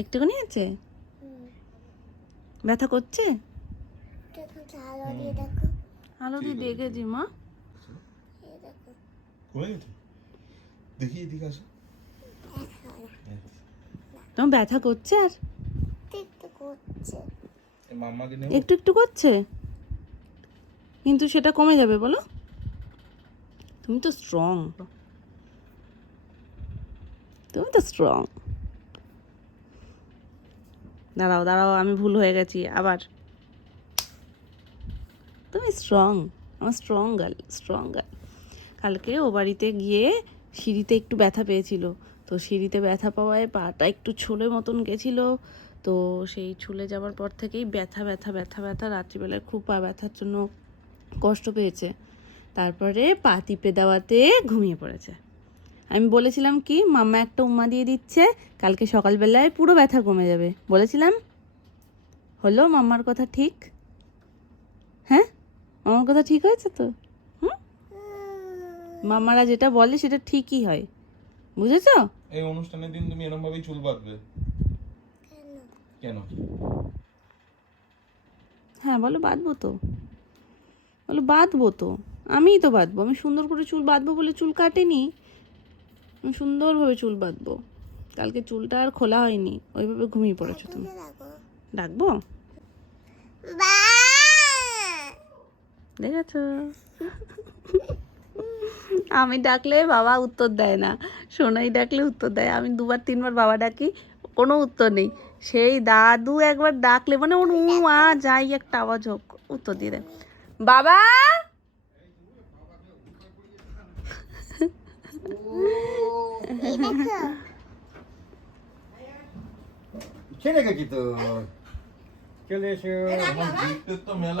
একটুখানি আছে? ব্যথা করছে? আলো দিয়ে দেখেছি মা। তোমার ব্যথা করছে আর একটু একটু করছে, কিন্তু সেটা কমে যাবে বলো। তুমি তো স্ট্রং, তুমি তো স্ট্রং। দাঁড়াও দাঁড়াও, আমি ভুল হয়ে গেছি আবার। তুমি স্ট্রং, আমার স্ট্রং গার্ল, স্ট্রং গার্ল। কালকে ও বাড়িতে গিয়ে সিঁড়িতে একটু ব্যথা পেয়েছিল, তো সিঁড়িতে ব্যথা পাওয়ায় পাটা একটু ছুলে মতন গেছিলো। তো সেই ছুলে যাওয়ার পর থেকেই ব্যথা ব্যথা ব্যথা ব্যথা, রাত্রিবেলায় খুব পা ব্যথার জন্য কষ্ট পেয়েছে। তারপরে পা টিপে দেওয়াতে ঘুমিয়ে পড়েছে। আমি বলেছিলাম কি মাম্মা একটা উম্মা দিয়ে দিচ্ছে, কালকে সকালবেলায় পুরো ব্যথা কমে যাবে বলেছিলাম। হলো মাম্মার কথা ঠিক? হ্যাঁ, আমার কথা ঠিক হয়েছে তো? মামারা যেটা বলে সেটা ঠিকই হয়, বুঝেছো? এই অনুষ্ঠানের দিন তুমি এরকম ভাবেই চুল বাঁধবে কেন? হ্যাঁ বলো, বাঁধবো তো, বলো বাঁধবো তো, আমিই তো বাঁধবো। আমি সুন্দর করে চুল বাঁধবো বলে চুল কাটেনি, আমি সুন্দরভাবে চুল বাঁধবো। কালকে চুলটা আর খোলা হয়নি, ওইভাবে ঘুমিয়ে পড়েছো তুমি। ডাকবো? দেখেছো, আমি ডাকলে বাবা উত্তর দেয় না, সোনাই ডাকলে উত্তর দেয়। আমি দুবার তিনবার বাবা ডাকি, কোনো উত্তর নেই। সেই দাদু একবার ডাকলে মানে ওর যাই একটা আওয়াজ হোক উত্তর দিয়ে দেয়। বাবা,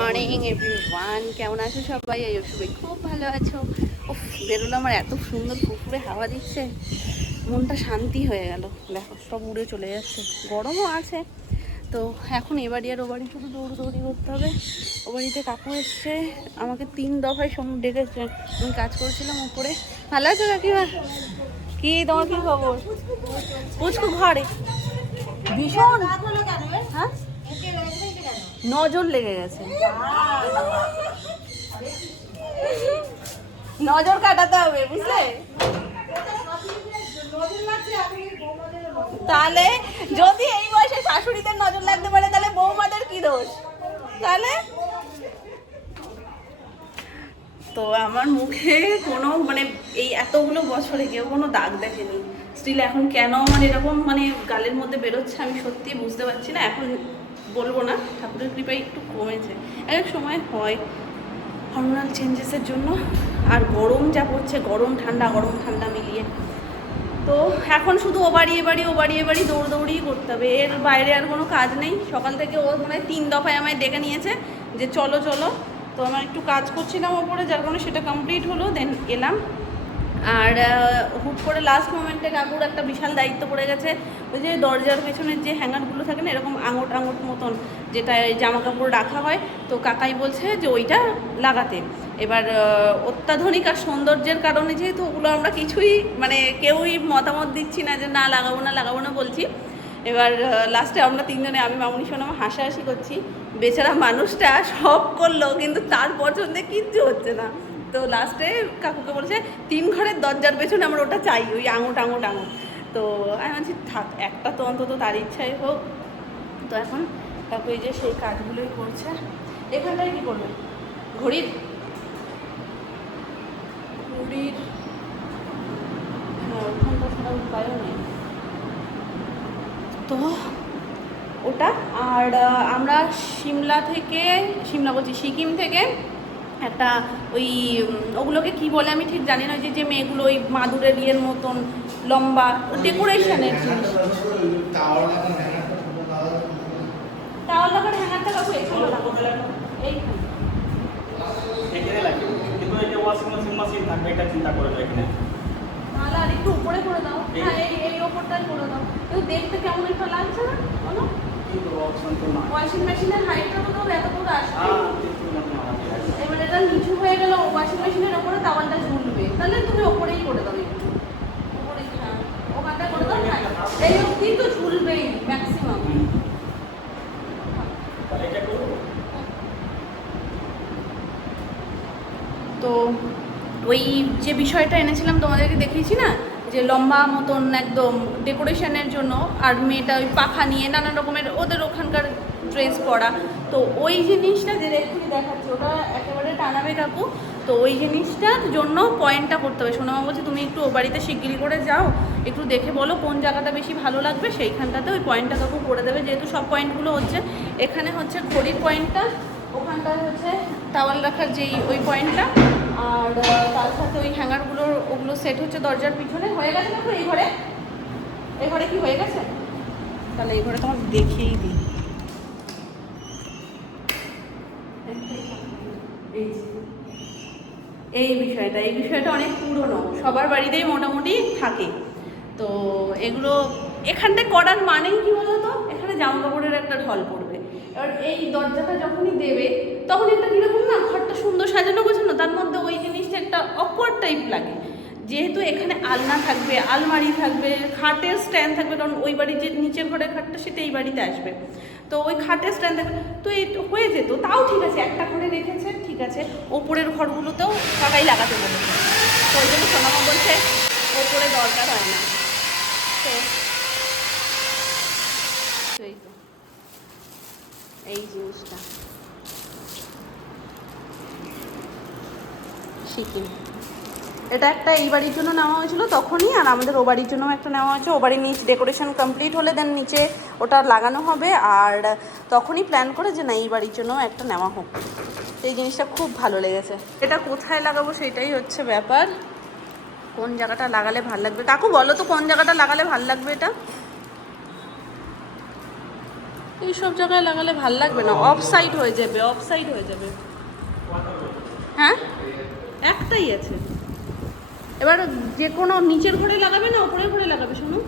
মর্নিং এভরিওয়ান, কেমন আছো সবাই? সবাই খুব ভালো আছো? উফ, বেরোলো আমার এত সুন্দর ফুরফুরে হাওয়া দিচ্ছে, মনটা শান্তি হয়ে গেল। দেখো সব উড়ে চলে যাচ্ছে, গরমও আছে। তো এখন এ বাড়ি আর ও বাড়ি শুধু দৌড়ি করতে হবে। ও বাড়িতে কাকু এসছে, আমাকে 3 দফায় সময় ডেকেছে। আমি কাজ করছিলাম উপরে। ভালো আছো কাকিমা? কি তোমার কি খবর? পুচকু ঘরে ভীষণ, হ্যাঁ নজর লেগে গেছে, নজর কাটাতে হবে বুঝলে। তাহলে যদি এই বয়সে শাশুড়িদের নজর লাগতে পারে তাহলে বৌমাদের কি দোষ? তাহলে তো আমার মুখে কোনো মানে এই এতগুলো বছরে কেউ কোনো দাগ দেখেনি, স্টিল এখন কেন আমার এরকম মানে গালের মধ্যে বেরোচ্ছে আমি সত্যি বুঝতে পারছি না। এখন বলবো না, ঠাকুরের কৃপায় একটু কমেছে, এক সময় হয় হরমোনাল চেঞ্জেসের জন্য। আর গরম যা পড়ছে, গরম ঠান্ডা মিলিয়ে, তো এখন শুধু ও বাড়ি এ বাড়ি দৌড়ি করতে হবে, এর বাইরে আর কোনো কাজ নেই। সকাল থেকে ও মনে হয় 3 দফায় আমায় ডেকে নিয়েছে যে চলো চলো। তো আমার একটু কাজ করছিলাম ওপরে, যার কারণে সেটা কমপ্লিট হলো, দেন এলাম। আর হুট করে লাস্ট মোমেন্টে কাকুর একটা বিশাল দায়িত্ব পড়ে গেছে। ওই যে দরজার পেছনের যে হ্যাঙ্গারগুলো থাকে না এরকম আঙট মতন, যেটা জামা কাপড় রাখা হয়, তো কাকাই বলছে যে ওইটা লাগাতে। এবার অত্যাধুনিক আর সৌন্দর্যের কারণে যেহেতু ওগুলো আমরা কিছুই মানে কেউই মতামত দিচ্ছি না যে না লাগাবো না বলছি। এবার লাস্টে আমরা 3 জনে, আমি মামুনি শোনা হাসাহাসি করছি, বেচারা মানুষটা সব করলো কিন্তু তার পছন্দে কিচ্ছু হচ্ছে না। তো লাস্টে কাকুকে বলছে 3 ঘরের দরজার পেছনে আমার ওটা চাই, ওই আঙুট। তো আমি বলছি থাক, একটা তো অন্তত তার ইচ্ছাই হোক। তো এখন কাকু এই যে সেই কাজগুলোই করছে। এখানটায় কী করবে? ঘড়ির হ্যাঁ, ওখানটা ছাড়া উপায়ও নেই। তো ওটা আর আমরা সিকিম থেকে একটা ওই ওগুলোকে কি বলে আমি ঠিক জানি না, যে মেয়েগুলো ওই মাদুরের ইয়ের মতন লম্বা ডেকোরেশনের জিনিস, টাওয়াল লাগার হ্যাঙ্গারটা কাকু এইখানে তাহলে আর একটু উপরে করে দাও। হ্যাঁ এই ওপরটাই করে দাও, কিন্তু দেখতে কেমন একটা লাগছে না বলো? ওয়াশিং মেশিনের হাইটটা তো এত করে আসবে, এবার এটা নিচু হয়ে গেল, ওয়াশিং মেশিনের ওপরে তাওয়ালটা ঝুলবে, তাহলে তুমি ওপরেই করে দাও, একটু ওপরে, হ্যাঁ ওখানটা করে দাও। এই ওই যে বিষয়টা এনেছিলাম তোমাদেরকে দেখিয়েছি না, যে লম্বা মতন একদম ডেকোরেশনের জন্য, আর মেয়েটা ওই পাখা নিয়ে নানা রকমের ওদের ওখানকার ড্রেস পরা, তো ওই জিনিসটা যে এক্ষুনি দেখাচ্ছে ওটা একেবারে টানাবে কাকু। তো ওই জিনিসটার জন্য পয়েন্টটা করতে হবে। সোনামা বলছে তুমি একটু ও বাড়িতে শিগগিরি করে যাও, একটু দেখে বলো কোন জায়গাটা বেশি ভালো লাগবে, সেইখানটাতে ওই পয়েন্টটা কাকু করে দেবে। যেহেতু সব পয়েন্টগুলো হচ্ছে, এখানে হচ্ছে ঘড়ির পয়েন্টটা, ওখানটায় হচ্ছে টাওয়াল রাখার যেই ওই পয়েন্টটা, আর তার সাথে ওই হ্যাঙ্গারগুলোর ওগুলো সেট হচ্ছে দরজার পিছনে। হয়ে গেছে দেখো এই ঘরে, এই ঘরে কি হয়ে গেছে? তাহলে এই ঘরে তোমার দেখিয়েই দিই। এই বিষয়টা অনেক পুরনো, সবার বাড়িতেই মোটামুটি থাকে। তো এগুলো এখানটায় করার মানেই কি বলতো, এখানে জামা কাপড়ের একটা ঢল পড়বে। এবার এই দরজাটা যখনই দেবে তখন একটা কীরকম না, ঘরটা সুন্দর সাজানো গোছানো, তার মধ্যে ওই জিনিসটা একটা অকওয়ার্ড টাইপ লাগে। যেহেতু এখানে আলনা থাকবে, আলমারি থাকবে, খাটের স্ট্যান্ড থাকবে, কারণ ওই বাড়ির যে নিচের ঘরের খাটটা সেটা এই বাড়িতে আসবে, তো ওই খাটের স্ট্যান্ড থাকবে। তো এই হয়ে যেত, তাও ঠিক আছে, একটা ঘরে রেখেছে ঠিক আছে, ওপরের ঘরগুলোতেও টাকাই লাগাতে বলেছে। তো ওই জন্য সোনামা বলছে ওপরে দরকার হয় না। তো এই তো এই জিনিসটা সিকিম, এটা একটা এই বাড়ির জন্য নেওয়া হয়েছিল তখনই, আর আমাদের ও বাড়ির জন্য একটা নেওয়া হয়েছে। ও বাড়ির নিচ ডেকোরেশন কমপ্লিট হলে দেন নিচে ওটা লাগানো হবে, আর তখনই প্ল্যান করে যে না এই বাড়ির জন্য একটা নেওয়া হোক। এই জিনিসটা খুব ভালো লেগেছে। এটা কোথায় লাগাবো সেটাই হচ্ছে ব্যাপার, কোন জায়গাটা লাগালে ভাল লাগবে। কাকু বলো তো কোন জায়গাটা লাগালে ভাল লাগবে? এটা এইসব জায়গায় লাগালে ভাল লাগবে না, অফ সাইড হয়ে যাবে, অফ সাইড হয়ে যাবে। হ্যাঁ একটাই আছে, এবার যে কোনো নিচের ঘরে লাগাবে না উপরের ঘরে লাগাবে? শোনো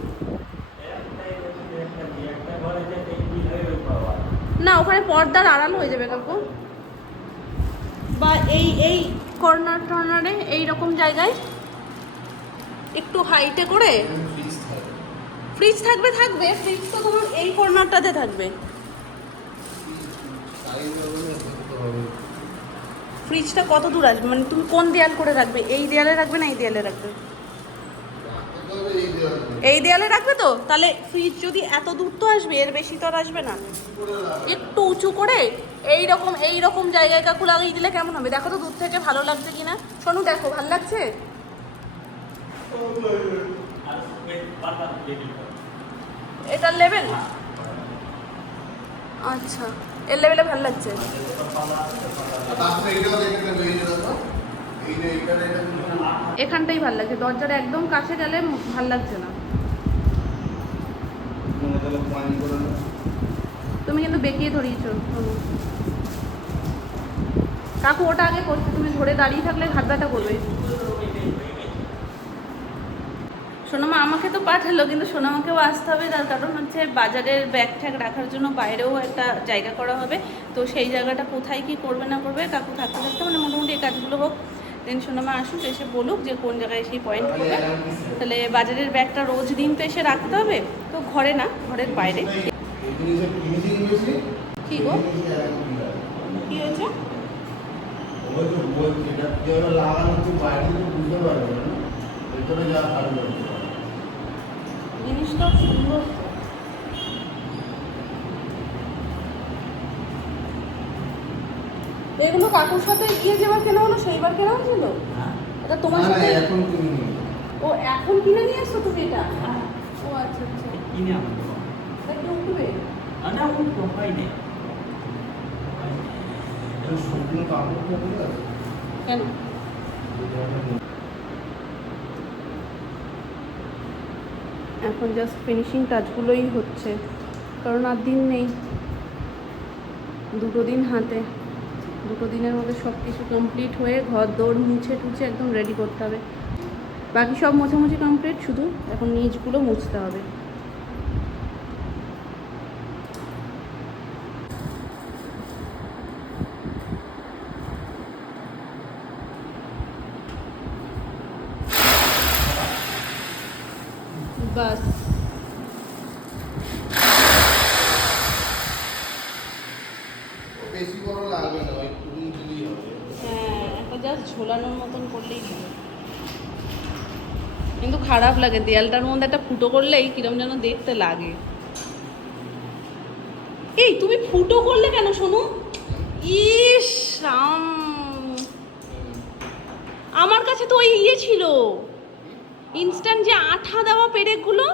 না, ওখানে পর্দার আড়াল হয়ে যাবে কাকু, বা এই এই কর্নার টর্নারে এই রকম জায়গায় একটু হাইটে করে। ফ্রিজ থাকবে, থাকবে ফ্রিজ তো তোমার এই কর্নারটাতে থাকবে। ফ্রিজটা কত দূর আসবে, মানে তুমি কোন দেয়াল করে রাখবে? এই দেয়ালে রাখবে না এই দেয়ালে রাখবে? এই দেয়ালে রাখবে। তো তাহলে ফ্রিজ যদি এত দূর তো আসবে, এর বেশি তো আর আসবে না। একটু উঁচু করে এই রকম জায়গায় কাকু লাগিয়ে দিলে কেমন হবে? দেখো তো দূর থেকে ভালো লাগছে কিনা। শোনো দেখো ভালো লাগছে? এটার লেভেল আচ্ছা, এর লেভেলে ভালো লাগছে। এখানটাই ভাল লাগছে, দরজার একদম কাছে গেলে ভাল লাগছে না। তুমি কিন্তু বেঁকিয়ে ধরিয়েছো কাকু, ওটা আগে করছে, তুমি ধরে দাঁড়িয়ে থাকলে ঘাট ব্যথা করবে। সোনামা আমাকে তো পাঠালো, কিন্তু সোনামাকেও আসতে হবে, তার কারণ হচ্ছে বাজারের ব্যাগ ট্যাগ রাখার জন্য বাইরেও একটা জায়গা করা হবে। তো সেই জায়গাটা কোথায় কি করবে না করবে, কাকু থাকতে থাকতে মানে মোটামুটি এই কাজগুলো হোক, দেন সোনামা আসুক, এসে বলুক যে কোন জায়গায় সেই পয়েন্ট হবে। তাহলে বাজারের ব্যাগটা রোজ দিন তো এসে রাখতে হবে, তো ঘরে না ঘরের বাইরে। কি গো কি হয়েছে? জিনিসটা সুন্দর। এগুলো কাকুর সাথে গিয়ে যেবার কেনা হলো সেইবার কেনা হয়েছিল? এটা তোমার সাথে ও এখন কিনে নিয়ে এসছো তুমি এটা? ও আচ্ছা আচ্ছা, কিনে আনবো এটা কি উঠবে? না উঠবো হয়নি কেন? এখন জাস্ট ফিনিশিং টাচগুলোই হচ্ছে, কারণ আর দিন নেই, 2 দিন হাতে, 2 দিনের মধ্যে সব কিছু কমপ্লিট হয়ে ঘর দৌড় মুছে টুছে একদম রেডি করতে হবে। বাকি সব মোছামুছি কমপ্লিট, শুধু এখন নিচগুলো মুছতে হবে। বাস বেশি বড় লাগবে না, একটু দিলেই হবে। হ্যাঁ, একটা জাস্ট ঝোলানোর মতন করলেই ভালো। কিন্তু খারাপ লাগে, দেয়ালটার মধ্যে একটা ফুটো করলেই কিরম যেন দেখতে লাগে। এই তুমি ফুটো করলে কেন শোনো? ইস রাম, আমার কাছে তো ওই ছিল ইনস্ট্যান্ট যে আঠা দেওয়া পেরেকগুলো।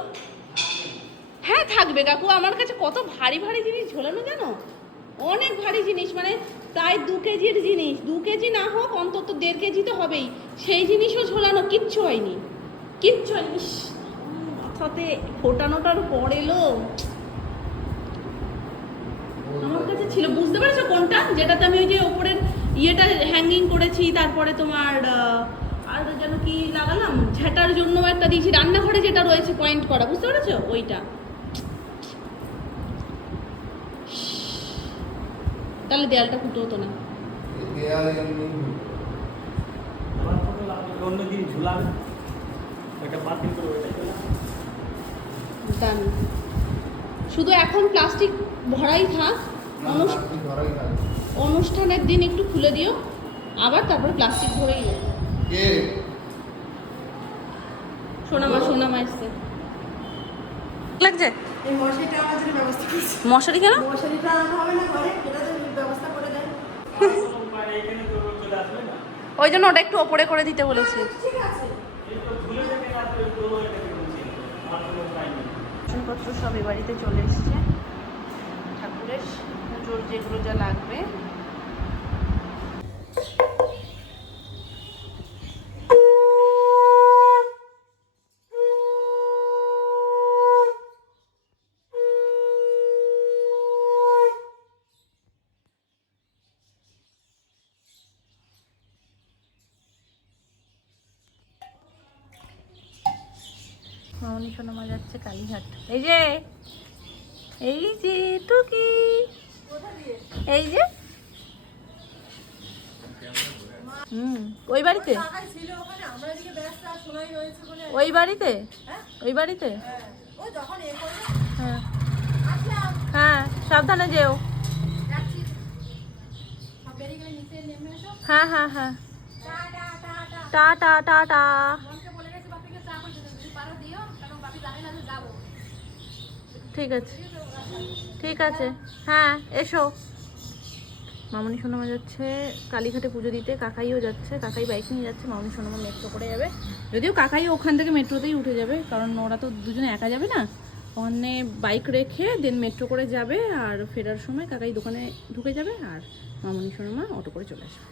হ্যাঁ থাকবে কাকু, আমার কাছে কত ভারী ভারী জিনিস ঝোলানো জানো, অনেক ভারী জিনিস, মানে প্রায় 2 কেজির জিনিস, 2 কেজি না হোক অন্তত 1.5 কেজি তো হবেই, সেই জিনিসও ঝোলানো, কিচ্ছু হয়নি, কিচ্ছু হয়নি। সাথে ফোটানোটার পর এলো, আমার কাছে ছিল, বুঝতে পারছো কোনটা, যেটাতে আমি ওই যে ওপরের ইয়েটা হ্যাঙ্গিং করেছি, তারপরে তোমার আর যেন কি লাগালাম, ঝাঁটার জন্য একটা দিয়েছি, রান্নাঘরে যেটা রয়েছে পয়েন্ট করা, বুঝতে পেরেছো ওইটা। তাহলে দেয়ালটা ফুটো হতো না। দামি, শুধু এখন প্লাস্টিক ভরাই থাক, অনুষ্ঠানের দিন একটু খুলে দিও, আবার তারপরে প্লাস্টিক ভরেই যাবে। সোনামা এসছে, লাগছে এই মশারিটা আমার জন্য ব্যবস্থা করছি। মশারি কেন? মশারিটা আনতে হবে না ঘরে, এটা তো ব্যবস্থা করে দেয়। ওই জন্য ওটা একটু ওপরে করে দিতে বলেছি। ঠিক আছে। বাসনপত্র সব এ বাড়িতে চলে এসছে, ঠাকুরের পুজোর যেগুলো যা লাগবে। মামনি সোনামা যাচ্ছে কালীঘাট। এই যে টুকি, এই যে ওই বাড়িতে, টাকাই ছিল ওখানে, আমরা এদিকে ব্যস্ত আর শোনাই রয়েছে বলে। ওই বাড়িতে, হ্যাঁ? ওই বাড়িতে। হ্যাঁ, ও যখন এ করবে, হ্যাঁ আসলাম, হ্যাঁ, সাবধানে যেও। যাচ্ছি। সব বেরিয়ে গেলে নিচে নেমে এসো। হ্যাঁ হ্যাঁ হ্যাঁ, টাটা, টাটা। Tata tata. মনকে বলে গেছি বাপিকে চা করে দিতে, যদি পারো দিও, কারণ বাপি জানে না যে যাবো। ঠিক আছে ঠিক আছে, হ্যাঁ এসো। মামনি সোনামা যাচ্ছে কালীঘাটে পুজো দিতে, কাকাইও যাচ্ছে, কাকাই বাইক নিয়ে যাচ্ছে, মামনি সোনামা মেট্রো করে যাবে। যদিও কাকাই ওখান থেকে মেট্রোতেই উঠে যাবে, কারণ ওরা তো দুজনে একা যাবে না, ওখানে বাইক রেখে দেন মেট্রো করে যাবে, আর ফেরার সময় কাকাই দোকানে ঢুকে যাবে, আর মামনি সোনামা অটো করে চলে আসবে।